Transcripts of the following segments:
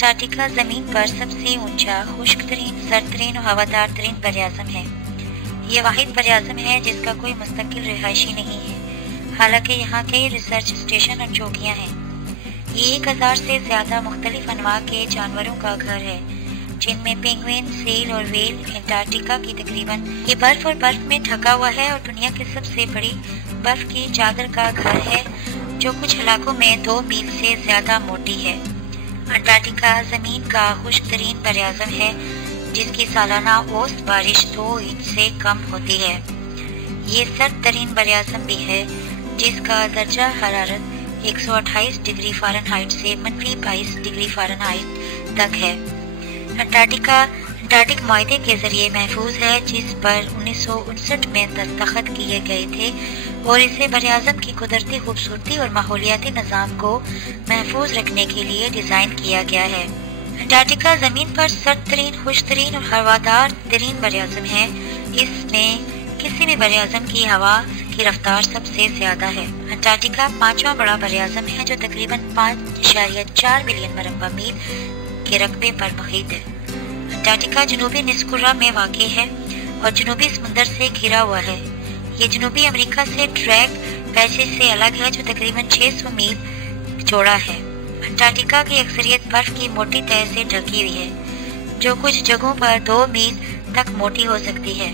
Antarctica जमीन पर सबसे ऊंचा, खुश्क तरीन, सर्द तरीन और हवादार तरीन बरआज़म है। ये वाहिद बरआज़म है जिसका कोई मुस्तकिल रिहायशी नहीं है। हालांकि यहाँ कई रिसर्च स्टेशन और चौकियाँ हैं। ये 1000 से ज्यादा मुख्तलिफ अनवा के जानवरों का घर है, जिनमें पेंगुइन, सेल और व्हेल। अंटार्कटिका की तकरीबन ये बर्फ और बर्फ में ढका हुआ है और दुनिया की सबसे बड़ी बर्फ की चादर का घर है, जो कुछ इलाकों में 2 मील से ज्यादा मोटी है। अंटार्कटिका जमीन का खुश्क तरीन बरआज़म है, जिसकी सालाना औसत बारिश 2 इंच से कम होती है। ये सर्द तरीन बरआज़म भी है, जिसका दर्जा हरारत 128 डिग्री फ़ारेनहाइट से -22 डिग्री फ़ारेनहाइट तक है। अंटार्कटिका अंटार्कटिक मुआहदे के जरिए महफूज है, जिस पर 1959 में दस्तखत किए गए थे और इसे बरआज़म की कुदरती खूबसूरती और माहौलियाती निज़ाम को महफूज रखने के लिए डिज़ाइन किया गया है। अंटार्कटिका जमीन पर सर्द तरीन, खुश्क तरीन और हवादार तरीन बरआज़म है। इसमें किसी भी बरआज़म की हवा की रफ्तार सबसे ज्यादा है। अंटार्कटिका 5वां बड़ा बरआज़म है, जो तकरीबन 5.4 मिलियन मरबा मील के रकबे पर मुहित है। अंटार्कटिका जनूबी निस्कुरा में वाक़ है और जनूबी समुंदर से घिरा हुआ है। ये जनूबी अमेरिका से ड्रैग पैसेज से अलग है, जो तकरीबन 600 मील चौड़ा है। अंटार्कटिका की अक्सरियत बर्फ की मोटी तह से ढकी हुई है, जो कुछ जगहों पर 2 मील तक मोटी हो सकती है।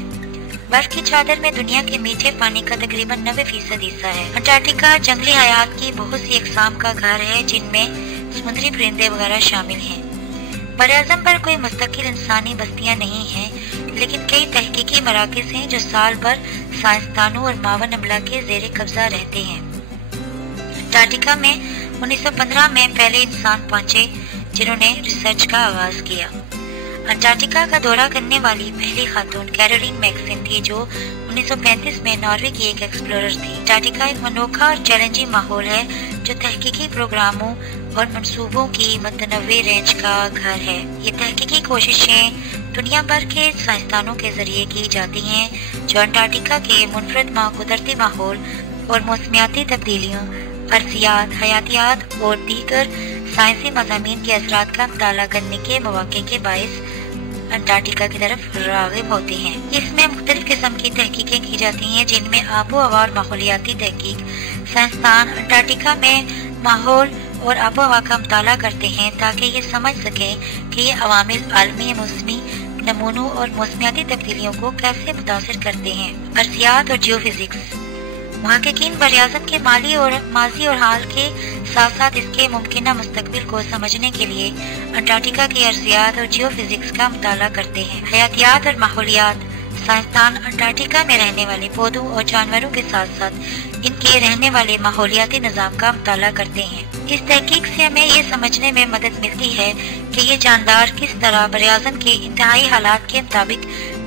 बर्फ की चादर में दुनिया के मीठे पानी का तकरीबन 90% हिस्सा है। अंटार्कटिका जंगली हयात की बहुत सी अक़साम का घर है, जिनमें समुद्री परिंदे वगैरह शामिल हैं। बरआज़म पर कोई मुस्तकिल इंसानी बस्तियां नहीं हैं, लेकिन कई तहकीकी मराकज़ हैं जो साल भर साइंसदानों और मावन अमला के ज़ेरे कब्जा रहते हैं। अंटार्कटिका में 1915 में पहले इंसान पहुंचे, जिन्होंने रिसर्च का आगाज किया। अंटार्कटिका का दौरा करने वाली पहली खातून कैरोलिन मैक्सिन थी, जो 1935 में नॉर्वे की एक एक्सप्लोरर थी। अंटार्कटिका एक अनोखा और चैलेंजिंग माहौल है, जो तहकीकी प्रोग्रामों और मंसूबों की मुतनव्वे रेंज का घर है। ये तहकीकी कोशिशें दुनिया भर के साइंसदानों के जरिए की जाती हैं, जो अंटार्कटिका के मुनफरद कुदरती माहौल और मौसमियाती तब्दीलियों, अर्जियात, हयातियात और दीगर साइंसी मज़ामीन के असरात का मुताला करने के मौके के बायस अंटार्कटिका की तरफ राग़िब होते हैं। इसमें मुख्तलिफ किस्म की तहकीकें की जाती हैं, जिनमें आबो हवा और माहौलियाती तहकीक। साइंसदान अंटार्कटिका में माहौल और आबो हवा का मुताला करते हैं, ताकि ये समझ सकें कि ये अवामिल आलमी मौसमी नमूनों और मौसमियाती तब्दीलियों को कैसे मुतासिर करते हैं। अर्जियात और जियोफिजिक्स। मुहक्किकीन बरआज़म के माजी और हाल के साथ साथ इसके मुमकिना मुस्तकबिल को समझने के लिए अंटार्कटिका की अर्जियात और जियोफिजिक्स का मुताला करते हैं। हयातियात और माहौलियात। साइंसदान अंटार्कटिका में रहने वाले पौधों और जानवरों के साथ साथ इनके रहने वाले माहौलियाती निज़ाम का मुताला करते हैं। इस तहकीक से हमें ये समझने में मदद मिलती है कि ये जानदार किस तरह बरआज़म के इंतहाई हालात के मुताबिक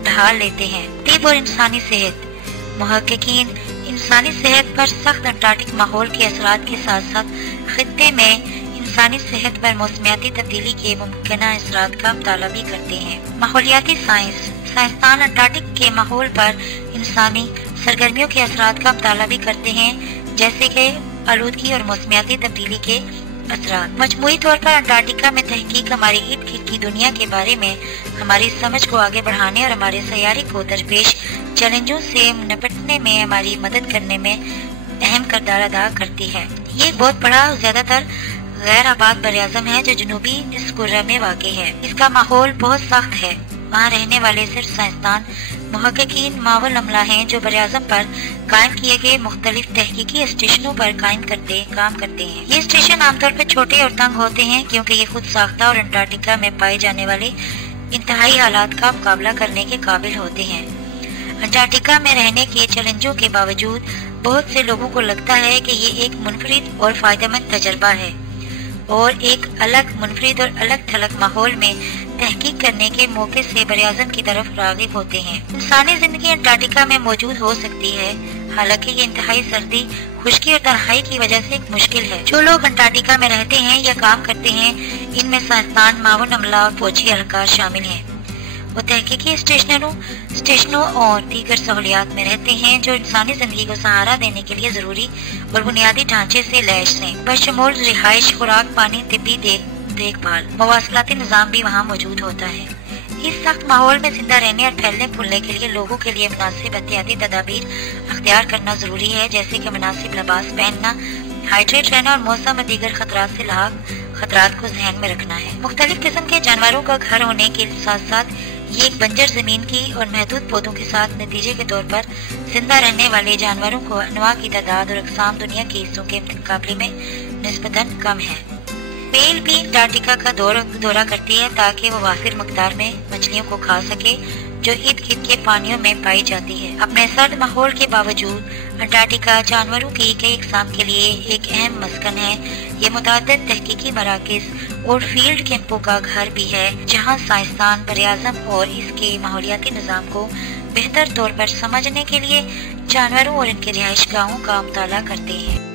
ढाल लेते हैं। तिब और इंसानी सेहत। मुहक्किकीन इंसानी सेहत पर सख्त अंटार्कटिक माहौल के असरात के साथ साथ खित्ते में इंसानी सेहत पर मौसमियाती तब्दीली के मुमकिना असरात का मुताला भी करते हैं। माहौलियाती साइंस। साइंसदान अंटार्कटिक के माहौल पर इंसानी सरगर्मियों के असरात का मुताला भी करते हैं, जैसे कि आलूदगी और मौसमियाती तब्दीली के असरात। मजमूई तौर पर अंटार्कटिका में तहकीक हमारी इर्द गिर्द की दुनिया के बारे में हमारी समझ को आगे बढ़ाने और हमारे सैयारे को दरपेश चैलेंजों से निपटने में हमारी मदद करने में अहम किरदार अदा करती है। ये एक बहुत बड़ा ज्यादातर गैर आबाद बरआज़म है, जो जनूबी निस्कुरा में वाक़ है। इसका माहौल बहुत सख्त है। वहाँ रहने वाले सिर्फ साइंसदान, मुहक्किकीन, मावल अमला हैं, जो बरआज़म पर कायम किए गए मुख्तलिफ तहकीकी स्टेशनों पर काम करते हैं। ये स्टेशन आमतौर पर छोटे और तंग होते हैं, क्योंकि ये खुद साख्ता और अंटार्कटिका में पाए जाने वाले इंतहाई हालात का मुकाबला करने के काबिल होते हैं। अंटार्कटिका में रहने के चैलेंजों के बावजूद बहुत से लोगों को लगता है कि ये एक मुनफरिद और फायदेमंद तजर्बा है और एक मुनफरिद और अलग थलग माहौल में तहकीक करने के मौके से बरआज़म की तरफ राग़िब होते हैं। इंसानी जिंदगी अंटार्कटिका में मौजूद हो सकती है, हालांकि ये इंतहाई सर्दी, खुश्की और तन्हाई की वजह से एक मुश्किल है। जो लोग अंटार्कटिका में रहते हैं या काम करते हैं, इनमें साइंसदान, मावन अमला और फौजी एहलकार शामिल हैं। वो तहकीकी स्टेशनों और दीगर सहूलियात में रहते हैं, जो इंसानी जिंदगी को सहारा देने के लिए जरूरी और बुनियादी ढांचे से लैस हैं, बशमूल रिहाइश, खुराक, पानी, तिब्बी देख भाल, मवासलाती निजाम भी वहाँ मौजूद होता है। इस सख्त माहौल में जिंदा रहने और फैलने फूलने के लिए लोगों के लिए मुनासिब एहतियाती तदाबीर अख्तियार करना जरूरी है, जैसे कि मुनासिब लिबास पहनना, हाइड्रेट रहना और मौसम और दीगर खतरात से लाक खतरात को जहन में रखना है। मुख्तलिफ किस्म के जानवरों का घर होने के साथ साथ ये एक बंजर जमीन की और महदूद पौधों के साथ नतीजे के तौर पर जिंदा रहने वाले जानवरों को अनवा की तादाद और अक़साम दुनिया के हिस्सों के मुकाबले में निस्बतन कम है। व्हेल भी अंटार्कटिका का दौरा करती है ताकि वो वाफिर मकदार में मछलियों को खा सके जो इर्द गिर्द के पानियों में पाई जाती है। अपने सर्द माहौल के बावजूद अंटार्कटिका जानवरों की कई अक़साम के लिए एक अहम मस्कन है। ये मुतअद्दिद तहकीकी मराकिज़ और फील्ड कैंपों का घर भी है, जहाँ साइंसदान बरआज़म और इसके माहौलियाती निज़ाम को बेहतर तौर पर समझने के लिए जानवरों और इनके रिहाइश गाहों का मुताला करते हैं।